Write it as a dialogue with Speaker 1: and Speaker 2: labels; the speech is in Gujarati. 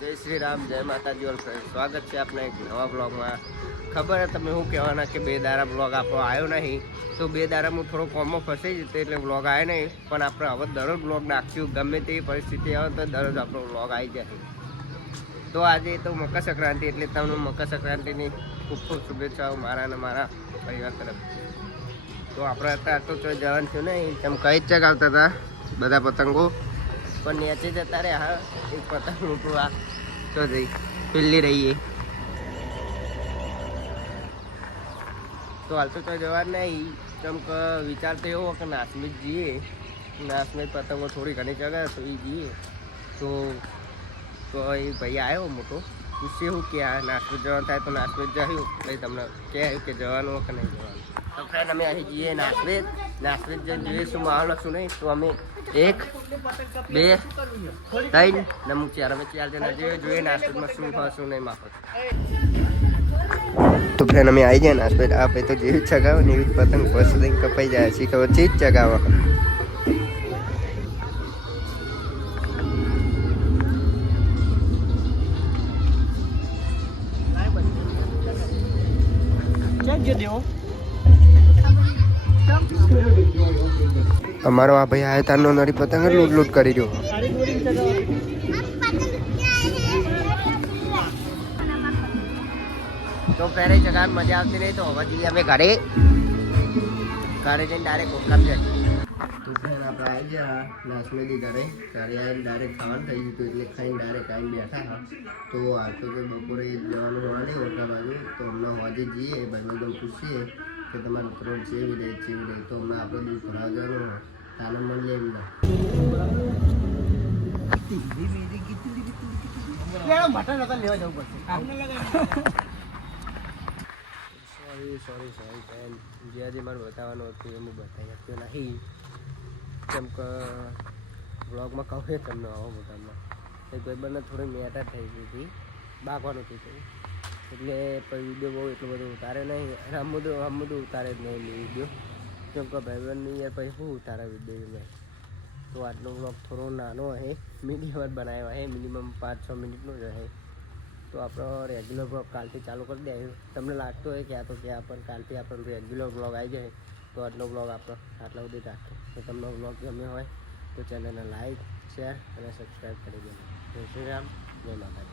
Speaker 1: જય શ્રી રામ, જય માતાજી ઓલ ફ્રેન્ડ સ્વાગત છે આપણા એક નવા બ્લોગમાં. ખબર તમે શું કહેવાના કે બે દારા બ્લોગ આપણો આવ્યો નહીં. તો બે દારા હું થોડો કોમમાં ફસાઈ જતો એટલે બ્લોગ આવ્યો નહીં. પણ આપણે હવે દરરોજ બ્લોગ નાખશું. ગમે તેવી પરિસ્થિતિ આવે તો દરરોજ આપણો બ્લોગ આવી જાય. તો આજે તો મકર સંક્રાંતિ એટલે તમને મકર સંક્રાંતિની ખૂબ ખૂબ શુભેચ્છાઓ મારા અને મારા પરિવાર તરફ તો આપણે અત્યારે તો જવાનું થયું નહીં. તેમ કઈ જ ચગાવતા હતા બધા પતંગો. પણ નીચે જતા રહ્યા હા. એક પતંગ મોટું આ તો જઈ. પેલી રહીએ. તો હાલ તો જવા નહીં. કેમ કે વિચાર તો એવો કે નાસમીત જઈએ નાસમીત પતંગો થોડી ઘણી જગા તો એ જઈએ તો તો એ ભાઈ આવ્યો મોટો. પૂછે શું કે આ નાસમીત જવાનું થાય તો નાસમીત જયું. ભાઈ તમને કહે કે જવાનું કે નહીં જવાનું. તો ફ્રેન્ડ અમે અહીં જઈએ નાસમીત નાસમીત જઈને જોઈએ માહોલ શું નહીં. તો અમે એક, બે, ત્રણ. ને અમુક ચાર અમે ચાર જણા જોઈએ જોઈએ નાસ્તોમાં શું હા, શું નહીં માફક તો ફ્રેન્ડ, અમે આવી જાય નાસ્તો આપે તો જેવી ચગાવે ને એવી જ પતંગ બસ દઈને કપાઈ જાય. છે ખબર છે જ ચગાવે. અમારો આ ભાઈ આયો તારનો નરી પતંગ લૂંટ લૂંટ કરી રહ્યો. તો પહેરે જગા મજા આવતી નહીં તો હવે જઈએ અમે ઘરે. ઘરે જઈને ડાયરેક્ટ ઓટલા જાય તો ફ્રેન્ડ આપણે આવી ગયા નાસમેદી ઘરે. ઘરે આવીને ડાયરેક્ટ ખાવાનું થઈ ગયું એટલે ખાઈને ડાયરેક્ટ આવીને બેઠા હા તો આ તો બપોરે જવાનું હોવા નહીં ઓટલા બાજુ. તો હમણાં હોજે જઈએ ભાઈબંધો પૂછીએ. કે તમારો ત્રણ ચેવી રહે ચેવી જાય તો હમણાં આપણે દૂધ ભરાવા જવાનું હોય તાને મળીએ એમને. સોરી સોરી સોરી બેન જે આજે મારે બતાવવાનું હતું એ હું બતાવી શક્યો નહીં. કેમ કે બ્લોગમાં કહું તમને આવો બધામાં એ બંને થોડી મેટા થઈ ગઈ હતી. બાગવાનું થઈ થોડું એટલે પછી વીડિયો બહુ એટલો બધો ઉતારે નહીં. અને આમ બધું ઉતારે જ નહીં વીડિયો કેમ કે ભાઈબંધની યાર પછી શું ઉતારે વીડિયો મેં? તો આટલો બ્લોગ થોડો નાનો હે. મીડિયમ જ બનાવ્યો હે. મિનિમમ પાંચ છ મિનિટનો જ હે. તો આપણો રેગ્યુલર બ્લોગ કાલથી ચાલુ કરી દે. તમને લાગતો હોય કે આ તો કે પણ કાલથી આપણો રેગ્યુલર બ્લોગ આવી જાય, તો આટલો બ્લોગ આપણો આટલા સુધી રાખો તો તમને બ્લોગ ગમ્યો હોય, તો ચેનલને લાઈક શેર અને સબસ્ક્રાઈબ કરી દેજો. જય શ્રી રામ. જય માતા